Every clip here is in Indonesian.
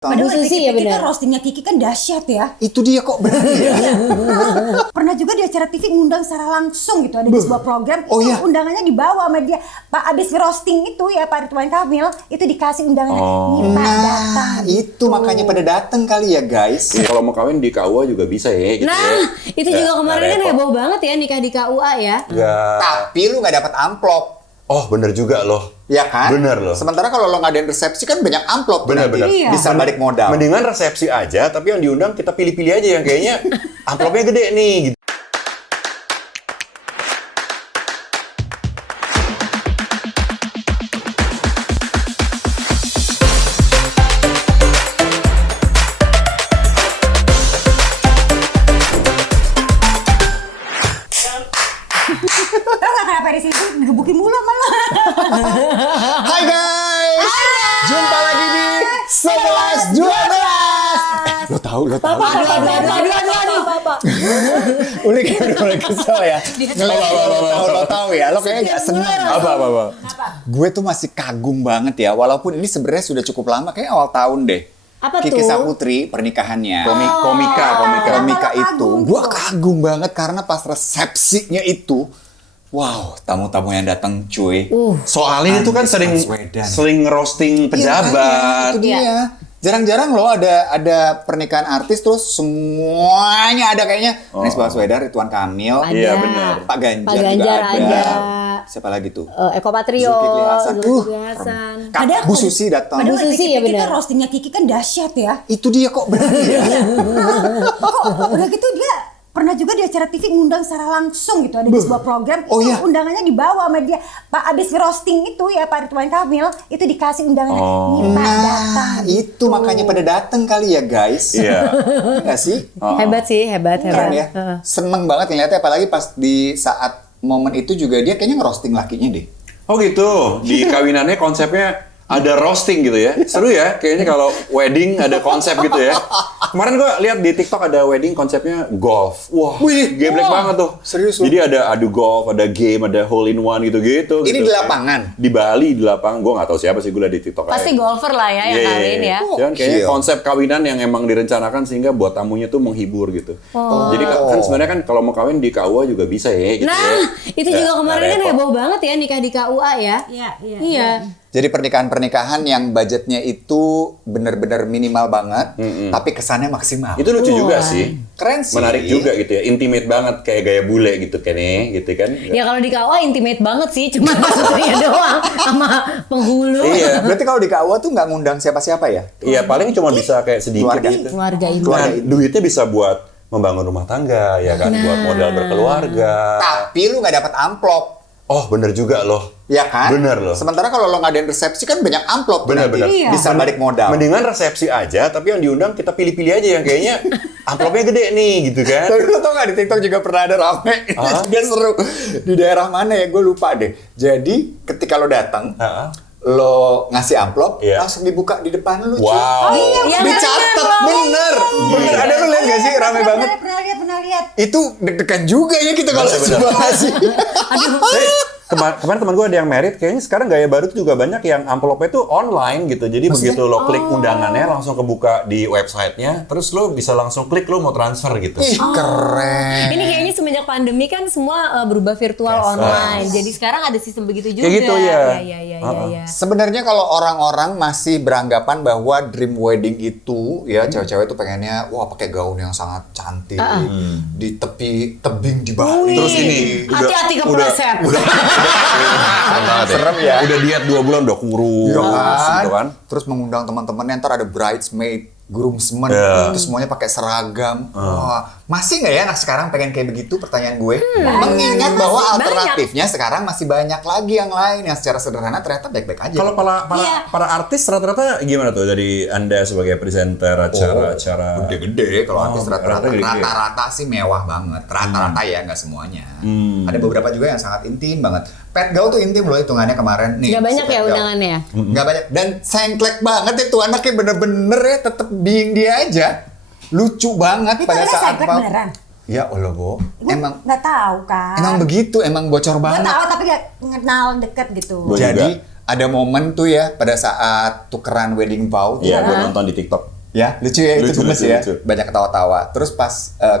Padahal Susi ya kita benar. roastingnya Kiki kan dahsyat ya. Itu dia kok berani ya? Pernah juga di acara TV ngundang secara langsung gitu, ada di sebuah program. Oh, itu iya? undangannya dibawa sama dia. Pak abis roasting itu ya Pak Ridwan Kamil itu dikasih undangannya. Nih Pak datang. Nah, itu makanya pada datang kali ya guys. Ya, kalau mau kawin di KUA juga bisa ya gitu Nah, ya. itu juga kemarin kan repot. heboh banget ya nikah di KUA ya. Nggak. Tapi lu nggak dapat amplop. Oh bener juga loh. Ya kan? Bener loh. Sementara kalau lo ngadain resepsi kan banyak amplop tuh Bener, nanti. bener. Iya. Bisa balik modal. Mendingan resepsi aja, tapi yang diundang kita pilih-pilih aja yang kayaknya amplopnya gede nih gitu. Tahu nggak kenapa di sini digebukin mulu malah. Hai guys. Jumpa lagi di 11-12. Lo tahu. Uli kayak udah mulai kesel ya. Lo tahu ya. Lo kayaknya nggak seneng. Apa? Gue tuh masih kagum banget ya. Walaupun ini sebenarnya sudah cukup lama. Kayaknya awal tahun deh. Apa Kiki tuh? Saputri pernikahannya. Komika. Komika Kenapa itu. kagum Gue tuh? kagum banget karena pas resepsinya itu. Wow, tamu-tamu yang datang cuy. Soalnya itu kan sering Baswedan. ngerosting Iya, pejabat. itu dia. Jarang-jarang loh ada pernikahan artis terus semuanya ada kayaknya. Anies Baswedan, Ridwan Kamil, Ada. Iya, benar. Pak Ganjar, Pak Ganjar juga ada. Siapa lagi tuh? Eko Patrio, Zulkifli Hasan. Zulkifli Hasan. Kak Bu Susi datang. Padahal Bu Susi ya kita benar. roastingnya Kiki kan dahsyat ya. Itu dia kok berani ya? Kok udah gitu dia pernah juga di acara TV ngundang secara langsung gitu, ada di sebuah program. Oh, itu iya? undangannya dibawa sama dia. Pak abis roasting itu ya Pak Ridwan Kamil itu dikasih undangannya. Nih Pak datang. Nah, itu makanya pada datang kali ya guys. Iya. Enggak sih? Hebat sih, hebat. Keren ya. Seneng banget ngeliatnya apalagi pas di saat momen itu juga dia kayaknya ngerosting lakinya deh. Oh gitu. Di kawinannya konsepnya ada roasting gitu ya. Seru ya. Kayaknya kalau wedding ada konsep gitu ya. Kemarin gue lihat di TikTok ada wedding konsepnya golf. Wah, Wih, geblek banget tuh. Serius lu? Jadi ada adu golf, ada game, ada hole in one gitu-gitu. Ini gitu. di lapangan? Di Bali, di lapangan. Gue nggak tahu siapa sih, gue lihat di TikTok Pasti aja. golfer lah ya yang Iya, kawin ya. Jangan kayaknya Gokil. konsep kawinan yang emang direncanakan sehingga buat tamunya tuh menghibur gitu. Jadi kan sebenarnya kan kalau mau kawin di KUA juga bisa ya gitu Nah, ya. itu juga kemarin kan repot. heboh banget ya nikah di KUA ya. Iya. Jadi pernikahan-pernikahan yang budgetnya itu benar-benar minimal banget, tapi kesannya maksimal. Itu lucu juga sih. Keren sih. Menarik juga gitu ya. Intimate banget kayak gaya bule gitu kan ya, gitu kan. Ya kalau di KUA intimate banget sih, cuma maksudnya doang sama penghulu. Iya. Berarti kalau di KUA tuh nggak ngundang siapa-siapa ya? Iya, paling cuma bisa kayak sedikit Keluarga. gitu. Keluarga ini. Nah, duitnya bisa buat membangun rumah tangga ya kan, buat modal berkeluarga. Tapi lu nggak dapat amplop. Oh, bener juga loh. Ya kan? Bener loh. Sementara kalau lo ngadain resepsi kan banyak amplop tuh Bener, nanti. bener. Iya. Bisa balik modal. Mendingan resepsi aja, tapi yang diundang kita pilih-pilih aja yang kayaknya amplopnya gede nih gitu kan. Tapi lo tau gak di TikTok juga pernah ada rame. Ah? Juga seru. Di daerah mana ya? Gue lupa deh. Jadi ketika lo datang, Heeh. lo ngasih amplop, Iya. langsung dibuka di depan lo. cuy. Wow. Iya, Dicatat, bener. Bener, ada lo lihat gak sih? Rame banget. Pernah lihat. Itu deg-degan juga ya kita kalau Bener, bener. coba ngasih. Kemarin teman gue ada yang merit, kayaknya sekarang gaya baru tuh juga banyak yang amplopnya tuh online gitu. Jadi begitu lo klik undangannya langsung kebuka di websitenya, terus lo bisa langsung klik lo mau transfer gitu. Ih, keren. Ini kayaknya semenjak pandemi kan semua berubah virtual online. Jadi sekarang ada sistem begitu juga. Kayak gitu ya. Iya. Sebenarnya kalau orang-orang masih beranggapan bahwa dream wedding itu ya cewek-cewek tuh pengennya wah pakai gaun yang sangat cantik di tepi tebing di Bali. Terus ini Hati-hati kepleset. Serem ya. Udah diet 2 bulan udah kurus Iya kan? gitu kan. Terus mengundang teman-temannya ntar ada bridesmaid, groomsmen, Iya. terus semuanya pakai seragam. Wah, masih nggak ya anak sekarang pengen kayak begitu? Pertanyaan gue. Mengingat bahwa banyak. alternatifnya sekarang masih banyak lagi yang lain yang secara sederhana ternyata baik-baik aja. Kalau Iya. para artis rata-rata gimana tuh dari Anda sebagai presenter acara-acara? gede-gede kalau artis rata-rata gede-gede. rata-rata sih mewah banget. Rata-rata ya nggak semuanya. Ada beberapa juga yang sangat intim banget. Pet Gaul tuh intim loh hitungannya kemarin nih. Gak banyak si Pet ya Gaul. undangannya. Nggak banyak dan sengklek banget itu anaknya bener-bener ya tetep being dia aja. Lucu banget Itu pada ada saat sengklek beneran. Ya Allah, Bo. Gue Emang nggak tahu kan. begitu, emang bocor Gue banget. tahu tapi gak kenal deket gitu. Gua Jadi juga. ada momen tuh ya pada saat tukeran wedding vow. Iya, gue nonton di TikTok. Ya, lucu ya, itu Lucu, gemes lucu, ya. lucu. Banyak ketawa-tawa. Terus pas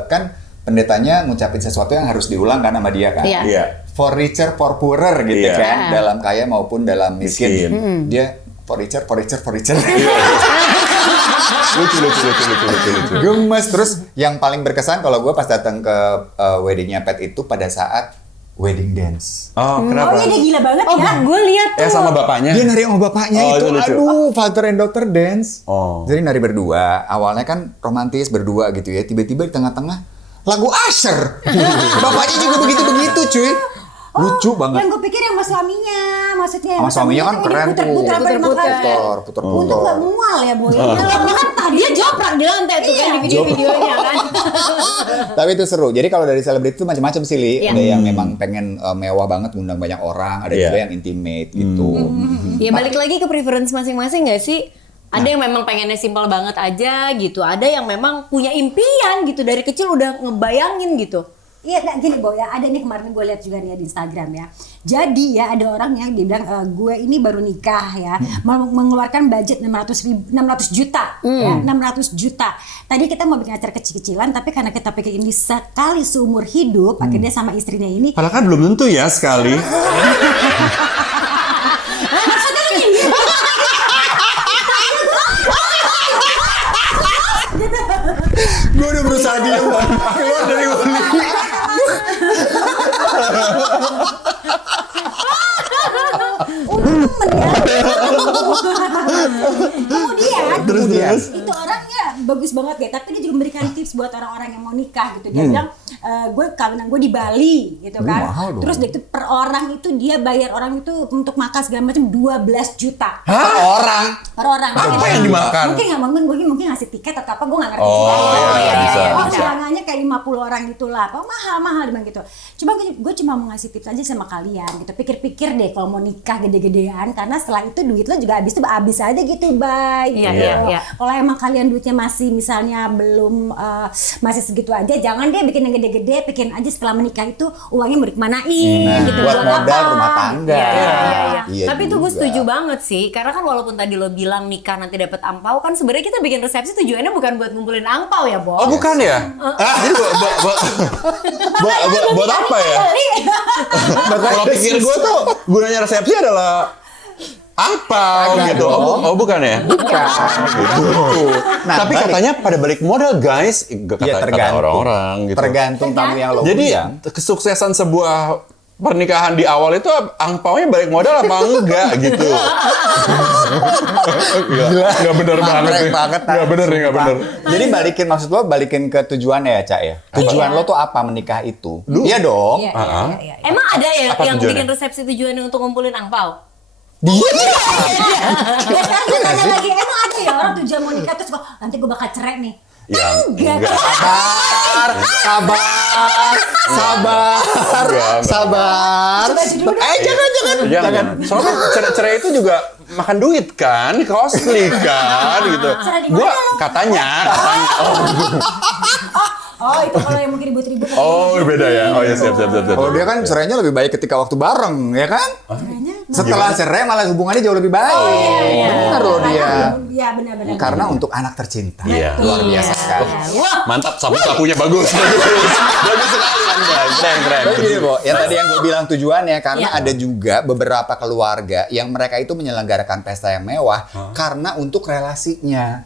kan pendetanya ngucapin sesuatu yang harus diulang kan sama dia kan. Iya. Iya. For richer, for poorer gitu Iya. kan. Dalam kaya maupun dalam miskin. Miskin. Dia for richer, for richer, for richer. Lucu. Gemes. Terus yang paling berkesan kalau gue pas datang ke weddingnya Pet itu pada saat wedding dance. Oh, Oh kenapa? iya dia gila banget Oh, ya. gue lihat tuh. Sama bapaknya. Dia nari sama bapaknya Oh, itu, itu lucu. aduh, father and daughter dance. Oh. Jadi nari berdua, awalnya kan romantis berdua gitu ya, tiba-tiba di tengah-tengah lagu Usher. Bapaknya juga begitu-begitu cuy. Lucu banget. Yang gue pikir yang sama suaminya, maksudnya Sama suaminya kan keren tuh. puter-puter apa lima kali. Puter-puter. Untuk gak mual ya boy. Dia joprak di lantai tuh kan di video-videonya kan. Tapi itu seru. Jadi kalau dari selebriti itu macam-macam sih, Li. Iya. Ada yang memang pengen mewah banget, ngundang banyak orang. Ada Iya. juga yang intimate gitu. Ya balik lagi ke preference masing-masing nggak sih? Ada yang memang pengennya simpel banget aja gitu. Ada yang memang punya impian gitu dari kecil udah ngebayangin gitu. Iya, nah gini Bo ya, ada nih kemarin gue lihat juga nih ya di Instagram ya. Jadi ya ada orang yang dia bilang gue ini baru nikah ya, mengeluarkan budget 600 juta, ya, 600 juta. Tadi kita mau bikin acara kecil-kecilan, tapi karena kita pikir ini sekali seumur hidup, akhirnya sama istrinya ini. Padahal kan belum tentu ya sekali. Gue udah berusaha diem keluar dari Uli. Kemudian itu orangnya bagus banget ya, tapi dia juga memberikan tips buat orang-orang yang mau nikah gitu. Dia bilang gue kawinan gue di Bali gitu kan. Mahal dong. Terus dia itu per orang itu dia bayar orang itu untuk makan segala macam 12 juta. Per orang. Per orang. Apa yang dimakan? Mungkin ngasih tiket atau apa gue nggak ngerti. Oh, iya, bisa, Oh, bisa. undangannya kayak 50 orang gitulah. Oh, mahal dia bilang gitu. Cuma gue cuma mau ngasih tips aja sama kalian gitu. Pikir-pikir deh kalau mau nikah gede-gedean, karena setelah itu duit lo juga habis aja gitu, bye. Iya, Gitu. iya. Kalau emang kalian duitnya masih misalnya belum masih segitu aja, jangan deh bikin yang gede-gede, pikirin aja setelah menikah itu uangnya mau dikemanain gitu. Buat modal apa. rumah tangga. Iya. Iya Tapi itu gue juga. setuju banget sih, karena kan walaupun tadi lo bilang nikah nanti dapat angpau, kan sebenarnya kita bikin resepsi tujuannya bukan buat ngumpulin angpau ya, Bo. Oh bukan ya? Jadi buat apa ya? Kalau pikir gue tuh gunanya resepsi adalah angpau Agak gitu. dong. Oh bukan ya? Bukan. Nah, Tapi balik. katanya pada balik modal guys, Iya, kata tergantung. orang-orang gitu. Tergantung tamu yang lo Jadi undang. kesuksesan sebuah pernikahan di awal itu angpaunya balik modal apa enggak gitu? Nggak bener banget Mangkrek nih. banget. Nggak bener nih, nggak bener. Jadi maksud lo balikin ke tujuannya ya, Cak ya? Tujuan lo tuh apa menikah itu? Iya dong. Iya, Ah. iya. Emang ada ya Apa yang tujuannya? bikin resepsi tujuannya untuk ngumpulin angpau? Dia. Ya sekarang gue nanya lagi, emang ada ya orang tujuan mau nikah terus kok nanti gue bakal cerai nih? Ya, Enggak. Sabar. Coba dulu deh. Jangan. Soalnya cerai itu juga makan duit kan, costly kan gitu. Cerai di mana Gua lo? katanya. Oh itu kalau yang mungkin ribut-ribut. Oh, beda ya. Oh ya siap. Kalau dia kan cerainya lebih baik ketika waktu bareng, ya kan? Setelah cerai malah hubungannya jauh lebih baik. Benar loh dia. Iya benar-benar. Karena untuk anak tercinta. Iya. Luar biasa sekali. Wah, Mantap, sapu-sapunya bagus. Bagus sekali Anda. Keren. Tapi gini, Bo, yang tadi yang gue bilang tujuannya, karena Iya. ada juga beberapa keluarga yang mereka itu menyelenggarakan pesta yang mewah karena untuk relasinya.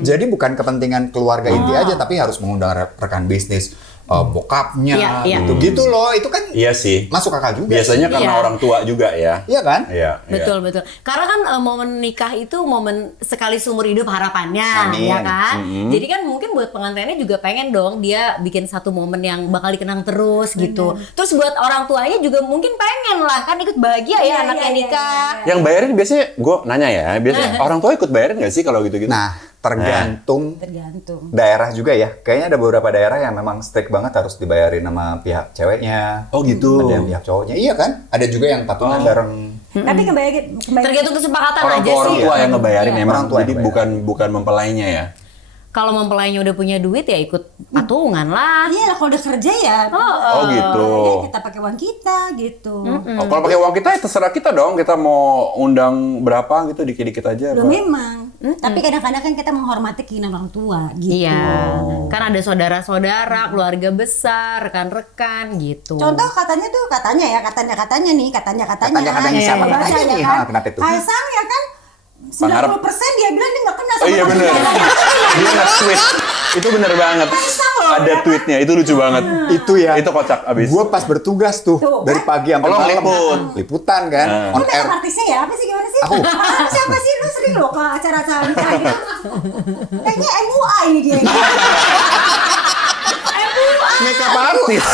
Jadi bukan kepentingan keluarga inti aja, tapi harus mengundang rekan bisnis, bokapnya, Iya. gitu loh. Itu kan Iya sih. masuk akal juga. Biasanya karena Iya. orang tua juga ya. Iya kan? Iya. betul. Karena kan momen nikah itu momen sekali seumur hidup harapannya, Amin. ya kan? Jadi kan mungkin buat pengantinnya juga pengen dong dia bikin satu momen yang bakal dikenang terus gitu. Terus buat orang tuanya juga mungkin pengen lah kan ikut bahagia ya Iya, anaknya iya, nikah. Yang bayarin biasanya, gue nanya ya, biasanya orang tua ikut bayarin nggak sih kalau gitu-gitu? Nah, tergantung Tergantung. daerah juga ya. Kayaknya ada beberapa daerah yang memang strict banget harus dibayarin sama pihak ceweknya. Oh, gitu. Ada yang pihak cowoknya. Iya kan? Ada juga yang patungan bareng. Tapi kembali Tergantung kesepakatan orang aja tua sih. yang ngebayarin Iya. emang, Orang tua yang jadi ngebayarin. bukan mempelainya ya. kalau mempelainya udah punya duit ya ikut patungan lah. Iya lah, kalau udah kerja ya. Oh gitu. Ya, kita pakai uang kita gitu. Oh, kalau pakai uang kita ya terserah kita dong. Kita mau undang berapa gitu, dikit-dikit aja. Loh apa? memang. Tapi kadang-kadang kan kita menghormati keinginan orang tua gitu. Iya, kan ada saudara-saudara, keluarga besar, rekan-rekan gitu. Contoh katanya nih, katanya Katanya siapa? Baca Katanya ya nih, kan. kenapa itu? Kaisang ya kan 90% Pengharap. dia bilang dia nggak kenal Oh sama iya bener. Dia nge-tweet. Itu bener banget. Ada tweetnya, itu lucu banget. Itu ya. Itu kocak abis. Gue pas bertugas tuh Tuh, dari pagi sampai Oh, lo malam. ngeliput. Liputan kan, Lu on air. makeup artisnya ya? Apa sih, gimana sih? Aku. Siapa sih? Lu sering loh ke acara-acara nikah gitu. Kayaknya MUA ini dia. Makeup artis.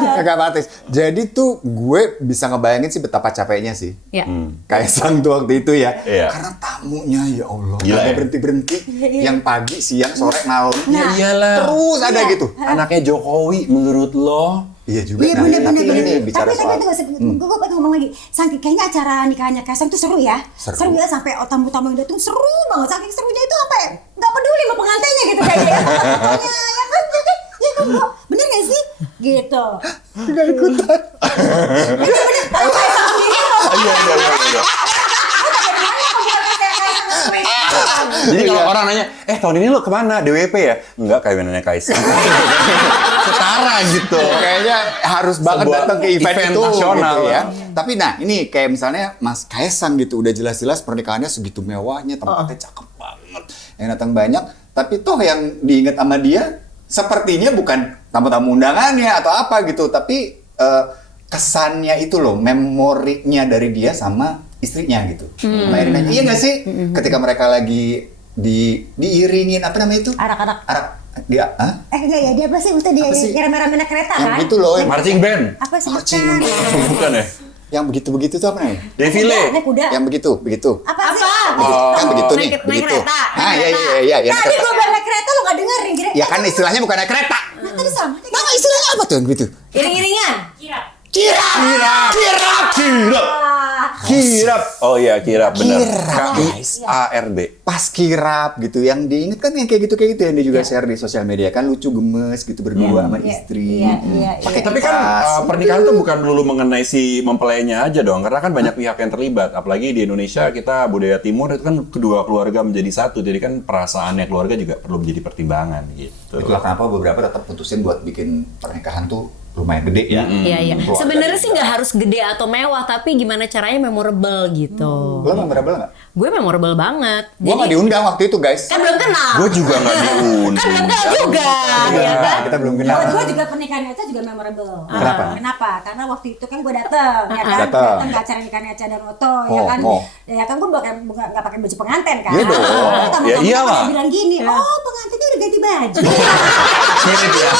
Makeup artis. Jadi tuh gue bisa ngebayangin sih betapa capeknya sih. Ya. Kaisang tuh waktu itu ya. Iya. Karena tamunya ya Allah. Gila Gak ya? berhenti-berhenti. Yang pagi, siang, sore, malam. Nah, iyalah. Terus ada gitu. Anaknya Jokowi menurut lo? Iya juga. Iya Nah, bener tapi bener. ini bicara Tapi soal. itu gak gue pengen ngomong lagi. Saking kayaknya acara nikahnya Kaisang tuh seru ya. Seru. Ya sampai tamu-tamu yang datang seru banget. Saking serunya itu sampai nggak peduli sama pengantinnya gitu kayaknya. Fotonya ya kan. Ya kan Bu? Bener gak sih? Gitu. Gak ikutan. Bener. Kalau Kaisang sendiri loh. Iya. Jadi kalau orang nanya, tahun ini lo kemana? DWP ya? Enggak, kawinannya Kaisang. Setara gitu. Kayaknya harus banget Sebuah datang ke event event itu nasional. gitu ya. Tapi nah ini kayak misalnya Mas Kaisang gitu udah jelas-jelas pernikahannya segitu mewahnya, tempatnya cakep banget, yang datang banyak. Tapi toh yang diingat sama dia sepertinya bukan tamu-tamu undangannya atau apa gitu, tapi kesannya itu loh, memorinya dari dia sama istrinya gitu. Mbak Erinanya, iya nggak sih? Ketika mereka lagi diiringin apa namanya itu? Arak-arak. Dia, Enggak ya, dia apa sih? Mesti dia Apa sih? ngerem-ngerem naik kereta yang kan? gitu loh, yang Marching band. Apa sih? Marching Bukan. Bukan ya? yang begitu-begitu tuh apa namanya? Defile. Naik kuda. Yang begitu. Apa sih? Kan begitu nih, naik begitu. kereta, Ah, naik iya, ya, Tadi gue bilang naik kereta lu gak dengerin. Kira Ya kan istilahnya bukan naik kereta. tadi sama. Nama istilahnya apa tuh yang gitu? Iring-iringan. Kirap. Oh iya, kirap benar. Kirap. KISARD. Pas kirap gitu, yang diinget kan yang kayak gitu yang dia juga share di sosial media kan lucu gemes gitu berdua sama istri. Iya. Pakai Tapi kan kipas. pernikahan tuh bukan melulu mengenai si mempelainya aja dong, karena kan banyak pihak yang terlibat. Apalagi di Indonesia kita budaya timur itu kan kedua keluarga menjadi satu, jadi kan perasaannya keluarga juga perlu menjadi pertimbangan gitu. Itulah kenapa beberapa tetap putusin buat bikin pernikahan tuh lumayan gede ya. Iya. Keluarga Sebenarnya sih juga. nggak harus gede atau mewah, tapi gimana caranya memorable gitu. Lo memorable nggak? Gue memorable banget. Gua nggak diundang waktu itu guys. Kan belum kenal. Gue juga nggak diundang. Kan belum kenal juga, ya kan? Kita belum kenal. Gue juga pernikahan Eca juga memorable. Kenapa? Karena waktu itu kan gue dateng, ya kan? Dateng. Dateng ke acara nikahan Eca dan Oto, ya kan? Ya kan gue nggak pakai baju pengantin kan? Iya dong. Tapi tamu-tamu Ya iyalah. pada bilang gini, oh pengantinnya udah ganti baju. Mirip ya.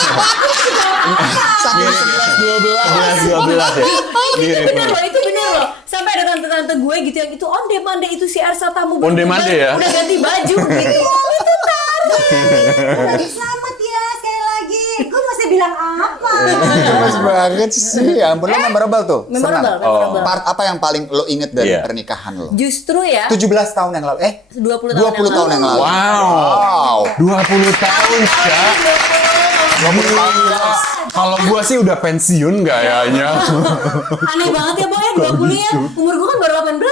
Saking 11-12. 11-12 ya. Mirip. Bener loh, itu bener loh. Sampai ada tante-tante gue gitu yang itu onde-mande itu si Ersa tamu Onde-mande ya? udah ganti baju gitu. Itu Lagi selamat ya sekali lagi. Gue masih bilang apa? Gemes banget sih. Ya ampun, lo memorable tuh. Memorable, Senang. memorable. Part apa yang paling lo inget dari Iya. pernikahan lo? Justru ya 17 tahun yang lalu. 20 tahun yang lalu. Wow. 20 tahun, Kak. 20 tahun. Kalau gua sih udah pensiun kayaknya. aneh banget ya Boy, 20 ya. Umur gue kan baru 18.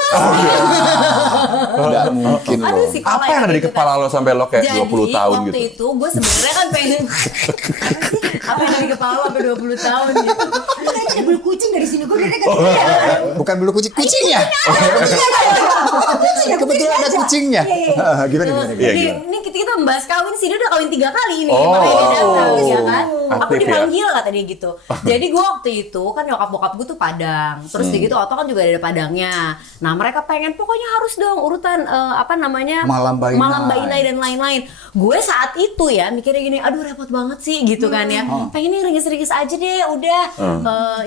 Nggak mungkin lo. Aduh, si Apa yang ada di kepala lo sampai lo kayak 20 tahun waktu gitu? itu gue sebenarnya kan pengen apa yang ada di kepala lo sampai 20 tahun gitu. Kayaknya ada bulu kucing dari sini. Gue kira Bukan bulu kucing, kucingnya. Kebetulan ada kucingnya. Gimana? Iya, Jadi gimana? ini kita membahas kawin sih, dia udah kawin 3 kali ini, Oh. makanya dia datang ya kan. Aku Aktif ya? dipanggil kata dia gitu. Jadi gue waktu itu kan nyokap bokap gue tuh Padang, terus dia gitu Oto kan juga ada Padangnya. Nah mereka pengen pokoknya harus dong urutan apa namanya Malam Bainai dan lain-lain. Gue saat itu ya mikirnya gini, aduh repot banget sih gitu kan ya. Pengen nih ringkis-ringkis aja deh, udah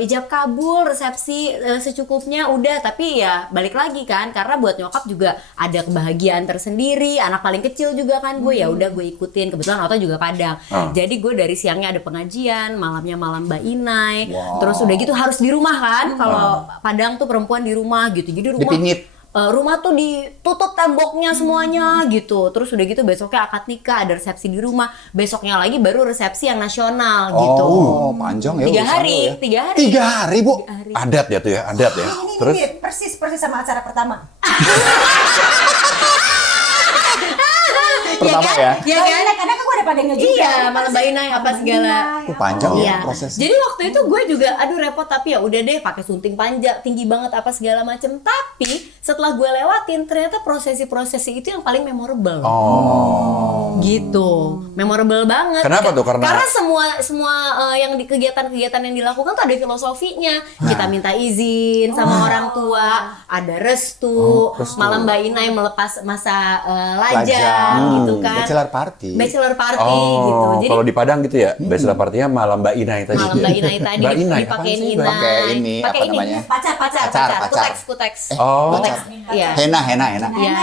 ijab kabul, resepsi secukupnya udah. Tapi ya balik lagi kan, karena buat nyokap juga ada kebahagiaan tersendiri. Anak paling kecil juga kan gue, ya udah gue ikutin. Kebetulan Oto juga Padang. Jadi gue dari siangnya ada pengajian, malamnya malam Mbak Inai. Wow. Terus udah gitu harus di rumah kan. Kalau Padang tuh perempuan di rumah gitu. Jadi rumah Dipingit. rumah tuh ditutup temboknya semuanya gitu. Terus udah gitu besoknya akad nikah, ada resepsi di rumah. Besoknya lagi baru resepsi yang nasional gitu. Oh, panjang ya. 3 hari, urusan lu ya. 3 hari. 3 hari, Bu. 3 hari. Adat ya tuh ya, adat ya. Terus Ini persis sama acara pertama. Pertama ya. Ya kan? Karena kan gue ada padanya juga. Iya, malam bainai apa segala. Panjang ya Iya. prosesnya. Jadi waktu itu gue juga aduh repot, tapi ya udah deh pakai sunting panjang tinggi banget apa segala macem. Tapi setelah gue lewatin ternyata prosesi-prosesi itu yang paling memorable. Gitu. Memorable banget. Kenapa tuh? Karena semua yang di kegiatan-kegiatan yang dilakukan tuh ada filosofinya. Kita minta izin sama orang tua, ada restu, malam Mbak Inai melepas masa lajang gitu kan. Bachelor party. Bachelor party gitu. Jadi kalau di Padang gitu ya, bachelor party-nya malam Mbak Inai tadi. malam Mbak Inai tadi Mbak Inai, dipakein apaan sih, Inai. Pakai ini, apa namanya? Pacar. Kuteks. Oh. Kuteks. Iya. Hena. Iya.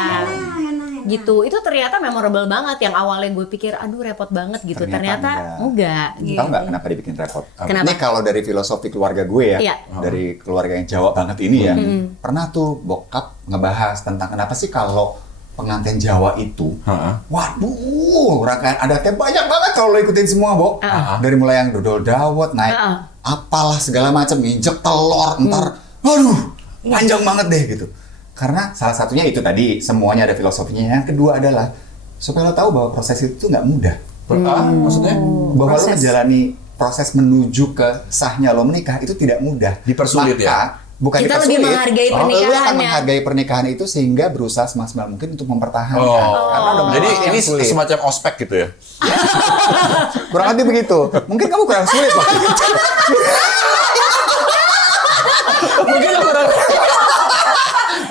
Gitu. Itu ternyata memorable banget yang awalnya gue pikir aduh repot banget gitu. Ternyata enggak. Gitu. Tahu nggak kenapa dibikin repot? Kenapa? Ini kalau dari filosofi keluarga gue ya, Iya. dari keluarga yang Jawa banget ini ya, pernah tuh bokap ngebahas tentang kenapa sih kalau pengantin Jawa itu, waduh, rangkaian adatnya banyak banget kalau lo ikutin semua, Bo. Dari mulai yang dodol dawet, naik apalah segala macam, injek telur, ntar, aduh, panjang banget deh gitu. Karena salah satunya itu tadi, semuanya ada filosofinya. Yang kedua adalah supaya lo tahu bahwa proses itu nggak mudah. Maksudnya? Bahwa lo menjalani proses menuju ke sahnya lo menikah itu tidak mudah. Dipersulit ya? Bukan Kita dipersulit. lebih menghargai Lo akan pernikahan ya. menghargai pernikahan itu sehingga berusaha semaksimal mungkin untuk mempertahankan. Karena udah Jadi melewati ini yang sulit. semacam ospek gitu ya? Kurang lebih begitu. Mungkin kamu kurang sulit waktu itu. Mungkin lo kurang.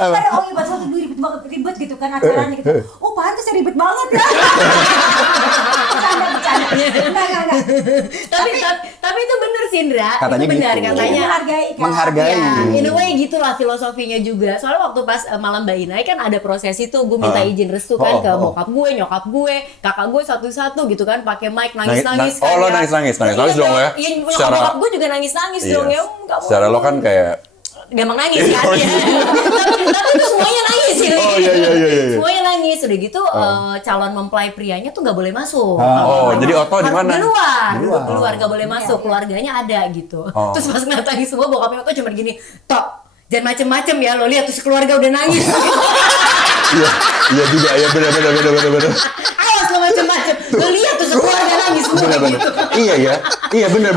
Kan pas waktu dulu ribet gitu kan acaranya gitu. Oh pantas ya ribet banget ya. Bercanda. Enggak. Tapi itu bener sih Indra. Katanya itu benar gitu. katanya. Menghargai. Ya, in a way gitulah filosofinya juga. Soalnya waktu pas malam Mbak Inai kan ada prosesi tuh, gue minta izin restu kan ke bokap gue, nyokap gue, kakak gue satu-satu gitu kan, pakai mic nangis-nangis kan. Oh, lo ya. nangis lo ya? Iya, bokap gue juga nangis-nangis dong ya. Secara lo kan kayak gampang nangis kan ya. Tapi itu semuanya nangis gitu. Oh iya. Semuanya nangis. Udah gitu calon mempelai prianya tuh nggak boleh masuk. Oh, jadi Oto di mana? Di luar nggak boleh masuk. Keluarganya ada gitu. Terus pas ngeliat nangis semua bokapnya Oto cuma gini, "Tok, jangan macem-macem ya, lo lihat terus keluarga udah nangis." Iya juga, ya bener. Awas lo macem-macem, lo lihat terus keluarga nangis semua gitu. Iya bener.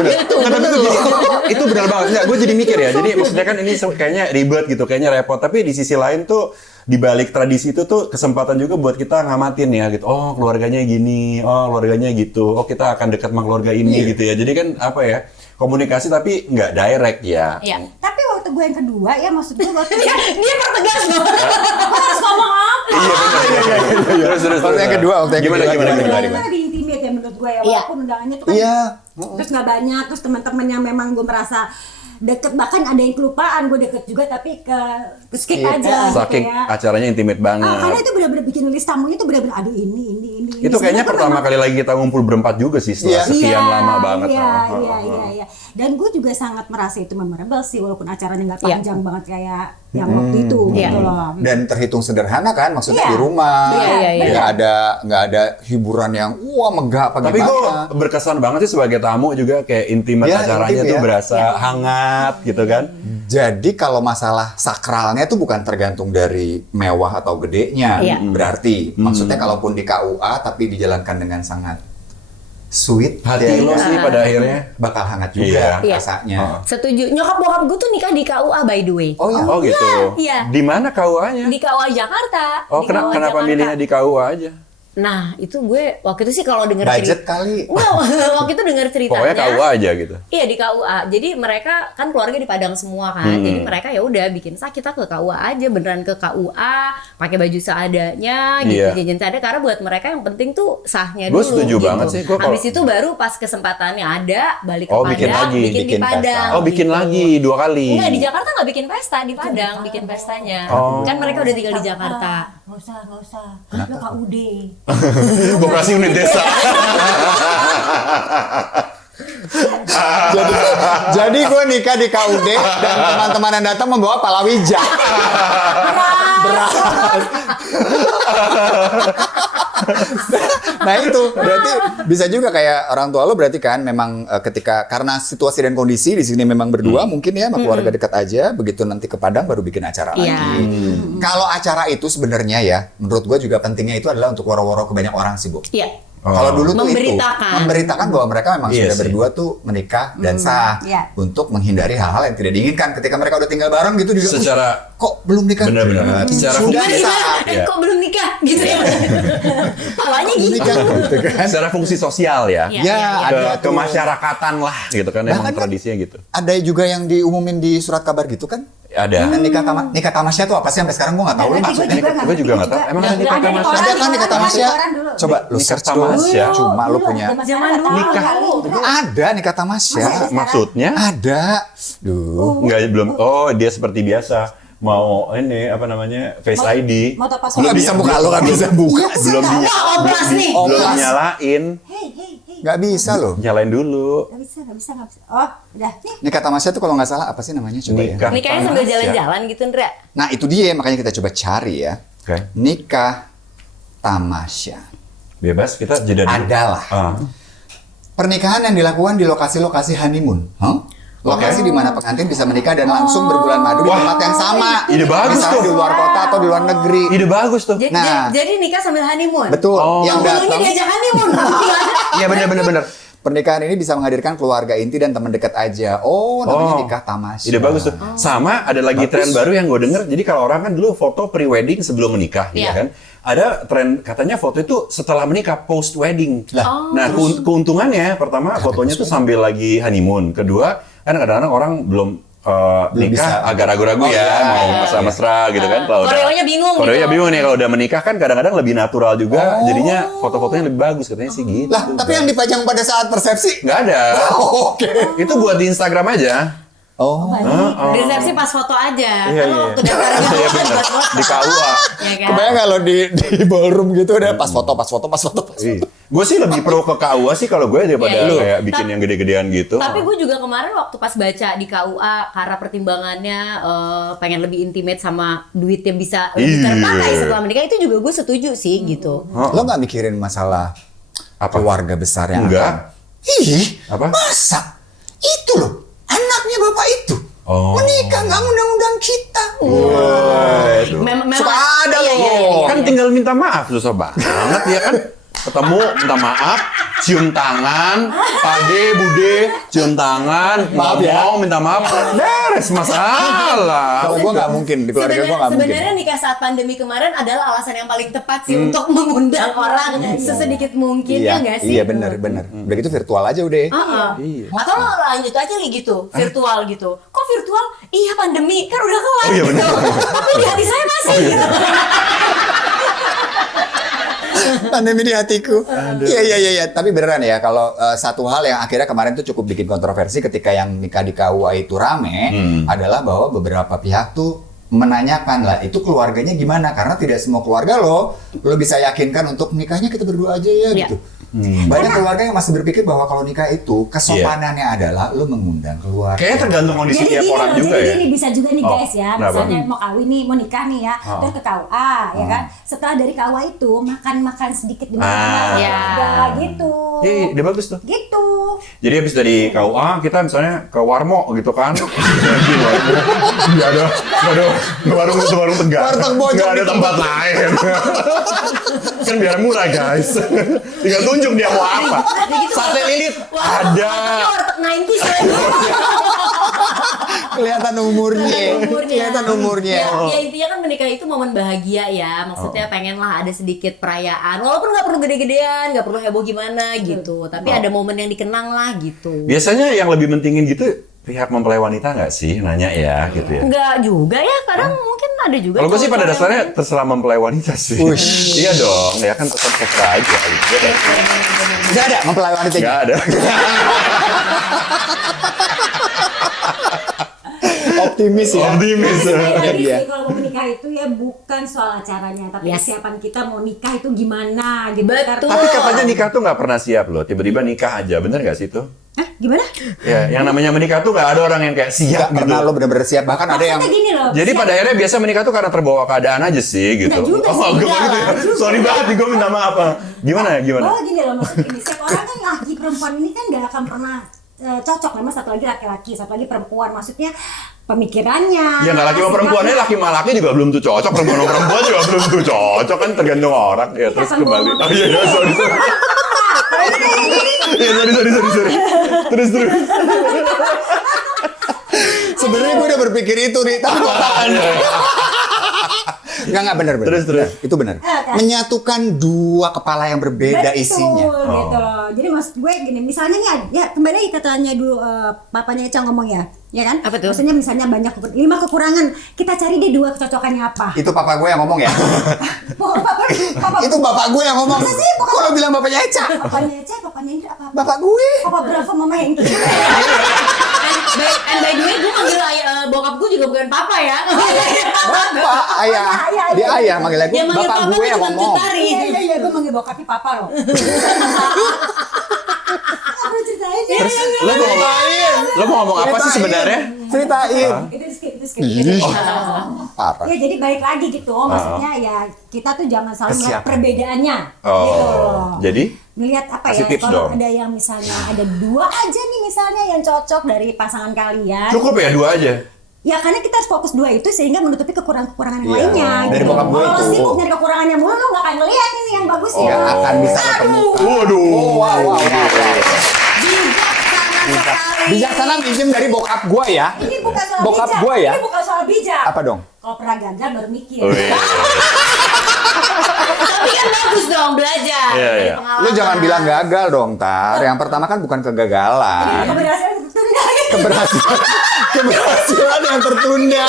Itu benar banget. Nggak, gue jadi mikir ya. Jadi maksudnya kan ini kayaknya ribet gitu, kayaknya repot. Tapi di sisi lain tuh di balik tradisi itu tuh kesempatan juga buat kita ngamatin ya gitu. Oh keluarganya gini, oh keluarganya gitu. Oh kita akan dekat sama keluarga ini gitu ya. Jadi kan apa ya, komunikasi tapi nggak direct ya. Iya. Tapi waktu gue yang kedua ya maksud gue waktu Dia pertegas loh. gue harus ngomong apa? Iya. Terus. Waktu yang kedua. Gimana? Itu lebih intimate ya menurut gue ya, Iya. walaupun undangannya tuh kan Iya. terus nggak banyak, terus teman-teman yang memang gue merasa deket, bahkan ada yang kelupaan gue deket juga tapi ke skip aja Saking gitu ya. acaranya intimate banget. Karena itu benar-benar bikin list tamunya tuh benar-benar aduh ini. Itu kayaknya Sebenarnya pertama kali lagi kita ngumpul berempat juga sih setelah sekian lama banget. Iya. Dan gue juga sangat merasa itu memorable sih walaupun acaranya nggak panjang banget kayak yang waktu itu gitu loh. Dan terhitung sederhana kan, maksudnya Iya. di rumah, Iya. nggak ada hiburan yang wah megah apa Tapi gue gimana. berkesan banget sih sebagai tamu juga kayak intimate Ya, acaranya intim tuh ya. berasa hangat gitu kan. Jadi kalau masalah sakralnya itu bukan tergantung dari mewah atau gedenya, Iya. berarti maksudnya kalaupun di KUA tapi dijalankan dengan sangat sweet, Hati lo sih pada akhirnya. bakal hangat juga Iya. rasanya. Setuju. Nyokap bokap gue tuh nikah di KUA by the way. Oh ya, Oh gitu. Iya. Di mana KUA-nya? Di KUA Jakarta. Oh Di KUA kenapa Jakarta. milihnya di KUA aja? Nah, itu gue waktu itu sih kalau denger budget cerita. kali. Waktu itu denger ceritanya. Pokoknya KUA aja gitu. Iya di KUA. Jadi mereka kan keluarga di Padang semua kan. Jadi mereka ya udah bikin sah kita ke KUA aja, beneran ke KUA, pakai baju seadanya gitu, Iya. jajan seadanya karena buat mereka yang penting tuh sahnya dulu. Gue setuju gitu. banget sih. Gua kalau- Habis itu baru pas kesempatannya ada balik ke Oh, Padang, bikin lagi, bikin di bikin Padang. pesta. Oh bikin gitu. lagi 2 kali. Enggak, di Jakarta nggak bikin pesta, di Padang bikin pestanya. Oh. Kan mereka udah tinggal di Jakarta. Nggak usah. Itu KUD. Koperasi unit desa. Jadi gue nikah di KUD dan teman-teman yang datang membawa palawija. Nah itu berarti bisa juga kayak orang tua lo berarti kan memang ketika karena situasi dan kondisi di sini memang berdua mungkin ya sama keluarga dekat aja, begitu nanti ke Padang baru bikin acara Iya. lagi. Kalau acara itu sebenarnya ya menurut gue juga pentingnya itu adalah untuk woro-woro ke banyak orang sih Bu. Iya. Kalau dulu tuh Memberitakan. itu memberitakan bahwa mereka memang Iya sudah sih. berdua tuh menikah dan sah Iya. untuk menghindari hal-hal yang tidak diinginkan ketika mereka udah tinggal bareng gitu juga. Secara- kok belum nikah? Benar-benar. Secara Sudah fungsi- sah. Iya. Kok belum nikah gitu ya? Palanya Belum gitu. nikah gitu kan. Secara fungsi sosial ya. Iya. Ya, Ke ada tuh. kemasyarakatan lah gitu kan, emang Bahkan kan tradisinya gitu. Ada juga yang diumumin di surat kabar gitu kan? Ada. Nikah tamasya tuh apa sih sampai sekarang gue nggak tahu lu Ngerti, maksudnya. Gue juga nggak tahu. Emang ada nikah tamasya? Ada kan nikah tamasya? Coba lu Nikah search dulu. tamasya. Cuma lu punya Zaman dulu. Nikah. ada nikah tamasya. Maksudnya? Ada. Duh. Enggak, belum. Oh, dia seperti biasa. Mau ini apa namanya? Face ID. Mau apa Lu nggak bisa buka, lu nggak bisa buka. Belum Wah, obras nih. belum Obras. nyalain. Hei, hei, hei. Nggak bisa loh. Nyalain dulu. Gak bisa. Oh, udah. Nih. Nikah tamasya tuh kalau nggak salah apa sih namanya coba Nikah. ya. Nikahnya sambil Tamasya. jalan-jalan gitu, Ndra. Nah itu dia makanya kita coba cari ya. Oke. Nikah tamasya. Bebas kita jeda dulu. Adalah. Ah. Pernikahan yang dilakukan di lokasi-lokasi honeymoon. Lokasi di mana pengantin bisa menikah dan langsung berbulan madu di Wah. tempat yang sama. Ide bagus Misalnya tuh. di luar kota atau di luar negeri. Ide bagus tuh. Jadi, Nah. jadi nikah sambil honeymoon. Betul. Oh. Yang Dulunya datang. diajak honeymoon. Iya benar. Pernikahan ini bisa menghadirkan keluarga inti dan teman dekat aja. Oh, namanya Oh. nikah tamasya. Ide bagus tuh. Sama ada lagi tren baru yang gue denger. Jadi kalau orang kan dulu foto pre-wedding sebelum menikah, Iya. ya kan? Ada tren katanya foto itu setelah menikah post wedding. Lah, Nah, keuntungannya pertama fotonya tuh sambil lagi honeymoon. Kedua, kan kadang-kadang orang belum nikah bisa. agak ragu-ragu Oh, ya, iya, mau iya, mesra-mesra gitu kan. Kalau udah- Koreonya bingung Koreonya gitu. bingung nih kalau udah menikah kan kadang-kadang lebih natural juga. Jadinya foto-fotonya lebih bagus katanya sih gitu. Lah, tapi yang dipajang pada saat persepsi. nggak ada. Oke. Itu buat di Instagram aja. Oh. Resepsi pas foto aja. Iya, Kan iya. waktu daftar Iya benar. Di KUA. Ya kan? Kebayang kalau di ballroom gitu udah pas foto. Gue sih lebih pro ke KUA sih kalau gue daripada Iya, iya. kayak bikin yang gede-gedean gitu. Tapi gue juga kemarin waktu pas baca di KUA karena pertimbangannya pengen lebih intimate sama duitnya bisa lebih Iya. terpakai setelah menikah, itu juga gue setuju sih gitu. Lo nggak mikirin masalah Apa? keluarga besar yang Enggak. akan? Ih, Apa? masa? Itu loh, anaknya bapak itu. Oh. Menikah nggak undang-undang kita. Memang Suka ada iya, loh. iya, iya. Kan tinggal minta maaf susah banget ya kan. Ketemu minta maaf, cium tangan, pade, bude, cium tangan, Maaf ya. ngomong, minta maaf, beres masalah. Kalau gue nggak mungkin, di keluarga gue nggak mungkin. Sebenarnya nikah saat pandemi kemarin adalah alasan yang paling tepat sih untuk mengundang orang sesedikit mungkin ya nggak sih? Iya benar. Udah gitu virtual aja udah. Heeh. Atau lo lanjut aja nih gitu, virtual gitu. Kok virtual? Iya pandemi, kan udah kelar Oh, iya, gitu. bener. Tapi di hati saya masih. Pandemi di hatiku. Iya. Tapi beneran ya, kalau satu hal yang akhirnya kemarin tuh cukup bikin kontroversi ketika yang nikah di KUA itu rame, adalah bahwa beberapa pihak tuh menanyakan lah itu keluarganya gimana, karena tidak semua keluarga lo bisa yakinkan untuk nikahnya kita berdua aja ya Iya. gitu. Banyak keluarga yang masih berpikir bahwa kalau nikah itu kesopanannya adalah lo mengundang keluarga. Kayaknya tergantung kondisi Jadi tiap gini orang loh, juga jadi ya. gini bisa juga nih Oh, guys ya, kenapa? misalnya mau kawin nih, mau nikah nih ya, terus ke KUA ya kan. Setelah dari KUA itu makan sedikit di mana-mana, Ya. udah gitu. Iya, udah bagus tuh. Gitu. Jadi habis dari KUA kita misalnya ke Warmo gitu kan. Nggak ada warung Tegal. Warteg Bojong Nggak ada di tempat lain. Kan biar murah guys. Tinggal tunjuk dia mau apa. Sate lilit ada. Warteg 90s ya. Kelihatan umurnya. Kelihatan umurnya. Ya intinya kan menikah itu momen bahagia ya. Maksudnya pengen lah ada sedikit perayaan. Walaupun nggak perlu gede-gedean, nggak perlu heboh gimana gitu. Tapi ada momen yang dikenang lah gitu. Biasanya yang lebih mentingin gitu pihak mempelai wanita nggak sih nanya ya gitu ya. Enggak juga ya, kadang mungkin ada juga. Kalau gue sih pada cowok-cowok dasarnya yang- terserah mempelai wanita sih. Iya dong, ya kan terserah aja gitu. Nggak ada mempelai wanita. Nggak ada. Optimis ya. Optimis. Jadi dia. sih kalau mau menikah itu ya bukan soal acaranya, tapi Yes. kesiapan kita mau nikah itu gimana gitu. Betul. Tapi katanya nikah tuh nggak pernah siap loh. Tiba-tiba nikah aja, bener nggak sih itu? Hah, Gimana? Ya, yang namanya menikah tuh nggak ada orang yang kayak siap Gak gitu. pernah lo bener-bener siap. Bahkan ada yang Maksudnya gini loh. Jadi siap. pada akhirnya biasa menikah tuh karena terbawa keadaan aja sih gitu. Nggak juga sih, gue enggak gitu ya. lah, juga. Sorry banget nih, gue minta maaf. Gimana? Oh gini loh, maksudnya gini, setiap orang kan laki perempuan ini kan gak akan pernah cocok, memang satu lagi laki-laki, satu lagi perempuan, maksudnya pemikirannya. Ya nggak laki sama perempuannya, laki sama laki juga belum tuh cocok, perempuan sama perempuan juga belum tuh cocok, kan tergantung orang. Ya terus kembali. Oh iya, sorry. Iya, sorry. Terus. sebenarnya gue udah berpikir itu nih, tapi gue tahan. Nggak bener. Terus. Itu benar. Kan? Menyatukan dua kepala yang berbeda isinya. Gitu loh. Jadi maksud gue gini, misalnya nih, ya kembali lagi katanya dulu papanya Eca ngomong ya kan? Apa tuh? Maksudnya misalnya banyak 5 kekurangan, kita cari deh 2 kecocokannya apa? Itu papa gue yang ngomong ya. Papa Itu bapak gue yang ngomong. Masa sih? Bukan- Kok lo bilang bapaknya Eca? papanya Eca, papanya Indra apa? Bapak gue. Papa Bravo, Mama Hengki. And by the way, gue manggil bokap gue juga bukan papa ya. Bapak, ayah. Dia ayah manggil gue. Yang manggil Bapak papa gue tuh yang cuma ngomong. Cutari. Iya, gue manggil bokapnya papa loh. Aku ceritain ya. Lo mau ngomong apa sih sebenarnya? Ceritain. Itu skip. Parah. Ya jadi balik lagi gitu, maksudnya ya kita tuh jangan selalu melihat Kesiapan. perbedaannya. Gitu. Oh, jadi? Melihat apa Kasih ya, tips kalau dong. ada yang misalnya ada 2 aja nih misalnya yang cocok dari pasangan kalian. Cukup ya 2 aja? Ya karena kita harus fokus 2 itu sehingga menutupi kekurangan-kekurangan yang Iya. lainnya. Dari gitu. bokap gue Kalau itu. sibuk nyari kekurangannya mulu, lu gak akan ngeliat ini yang bagus ya. Nggak akan bisa ketemu. Waduh. Wow. Bijaksana sekali. Bijaksana minjem dari bokap gue ya. Ini bukan soal Bokap bijak. gue ya. Ini bukan soal bijak. Apa dong? Kalau pernah gagal baru mikir. Oh, iya. Tapi kan bagus dong belajar Iya, dari iya. pengalaman. Lu jangan bilang gagal dong, Tar. Yang pertama kan bukan kegagalan. Keberhasilan tertunda. Keberhasilan yang tertunda.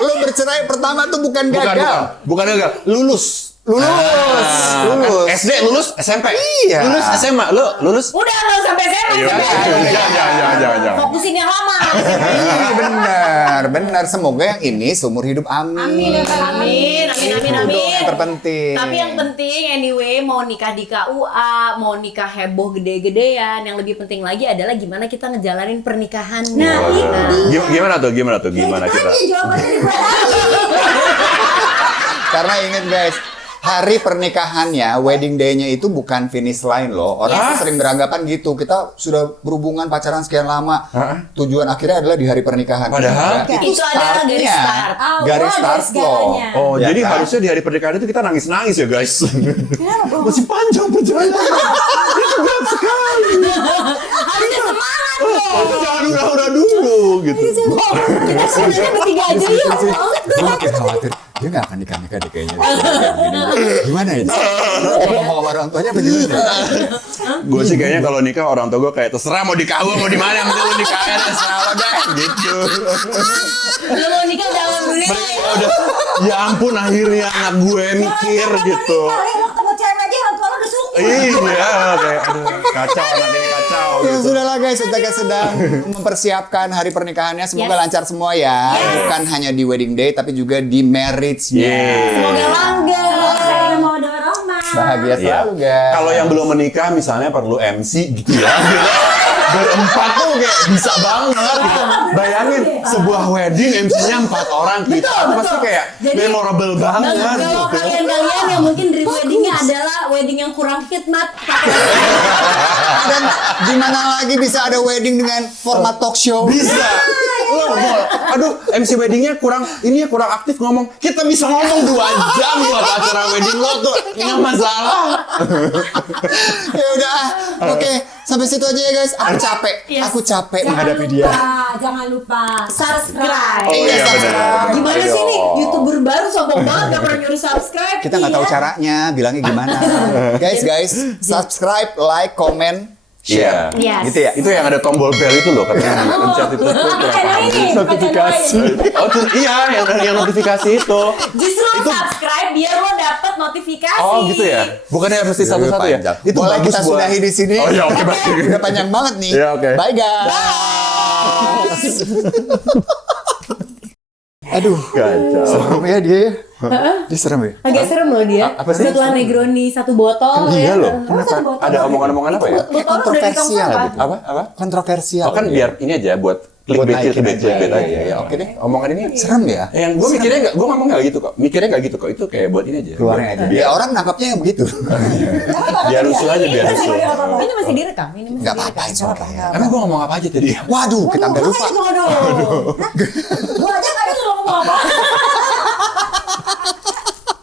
Lu bercerai pertama tuh bukan gagal. Bukan gagal. Lulus. Lulus. Kan SD lulus, SMP. Iya. Lulus SMA, lo lulus. Udah nggak sampai SMA. Jangan. Fokusin yang lama. Iya benar. Semoga yang ini seumur hidup amin. Amin ya Pak. Amin. Itu dong yang terpenting. Tapi yang penting anyway mau nikah di KUA, mau nikah heboh gede-gedean, yang lebih penting lagi adalah gimana kita ngejalanin pernikahan. Nah, itu dia. Gimana tuh? Gimana Ya, itu kita? tadi jawabannya dibuat lagi. Karena ingat guys, hari pernikahannya, wedding day-nya itu bukan finish line loh. Orang tuh sering beranggapan gitu. Kita sudah berhubungan pacaran sekian lama. Tujuan akhirnya adalah di hari pernikahan. Padahal Enggak. itu adalah garis startnya. start. Awal Garis start dari segalanya. loh. Oh, Ya jadi kan? harusnya di hari pernikahan itu kita nangis-nangis ya, guys. Kenapa, Bro? Masih panjang perjalanan. Itu berat sekali. Harusnya semangat Oh, dong. jangan udah dulu gitu. Kita sebenarnya bertiga aja yuk. Gue makin khawatir. Dia nggak akan nikah-nikah deh kayaknya. Gimana ya? Ngomong sama orang tuanya apa gimana? Gue sih kayaknya kalau nikah orang tua gue kayak terserah mau di KUA mau di mana yang penting lu nikahin terserah lo deh gitu. Lu mau nikah udah alhamdulillah ya. Udah, ya ampun akhirnya anak gue mikir gitu. Kali lo ketemu cewek aja orang tua lo udah suka. Iya, kayak aduh kacau anak ini kacau Ya gitu. sudahlah guys, kita sedang mempersiapkan hari pernikahannya. Semoga Yes. lancar semua ya. Bukan hanya di wedding day, tapi juga di marriage-nya. Yeah. Semoga langgeng. Saya mau dengar Roma. Bahagia Iya. selalu guys. Kalau yang belum menikah misalnya perlu MC gitu ya. Berempat tuh kayak bisa banget gitu. Bayangin sebuah wedding MC-nya 4 orang kita pasti kayak Jadi, memorable banget Kalau gitu. kalian yang mungkin dream weddingnya adalah wedding yang kurang khidmat. Dan di mana lagi bisa ada wedding dengan format talk show? Bisa. Aduh, MC weddingnya kurang aktif ngomong. Kita bisa ngomong 2 jam buat acara wedding lo tuh. Nggak masalah. Ya udah, oke, sampai situ aja ya guys. Aku capek, Yes. aku capek Jangan menghadapi lupa, dia. jangan lupa Subscribe. Oh iya benar. subscribe. Gimana Ayo sih nih dong. YouTuber baru sombong banget gak pernah nyuruh subscribe. Kita nggak tahu caranya, bilangnya gimana. Guys, subscribe, like, comment, share. Yes. Gitu ya. Itu yang ada tombol bell itu loh katanya pencet itu. Pakai channel ini, Notifikasi. Oh tuh iya yang notifikasi itu. Justru subscribe biar lo dapet notifikasi. Oh gitu ya. Bukannya mesti satu-satu ya? Panjang. Itu Boleh bagus kita buat- sudahi di sini. Oh iya oke baik. Udah panjang banget nih. Iya, oke. Bye guys. Aduh, Kacau. serem ya dia ya. Dia serem ya. Agak serem loh dia. Apa sih? Setelah Negroni 1 botol Iya ya. loh. Kenapa? Ada omongan-omongan apa ya? Botol Kontroversial dari tong gitu. sampah. Apa? Kontroversial. Oh kan biar ini aja buat Buat clickbait naikin aja. aja. Iya, oke deh. Omongan ini Serem ya. yang gue mikirnya nggak, gue ngomong nggak gitu kok. Mikirnya nggak gitu kok. Itu kayak buat ini aja. Keluarnya aja. Biar, Ya orang nangkapnya yang begitu. biar rusuh aja, biar rusuh. Ini masih direkam, ini masih Nggak direkam. apa-apa itu. Emang gue ngomong apa aja tadi? Waduh, kita sampai lupa. Waduh. Gua aja kadang ngomong apa.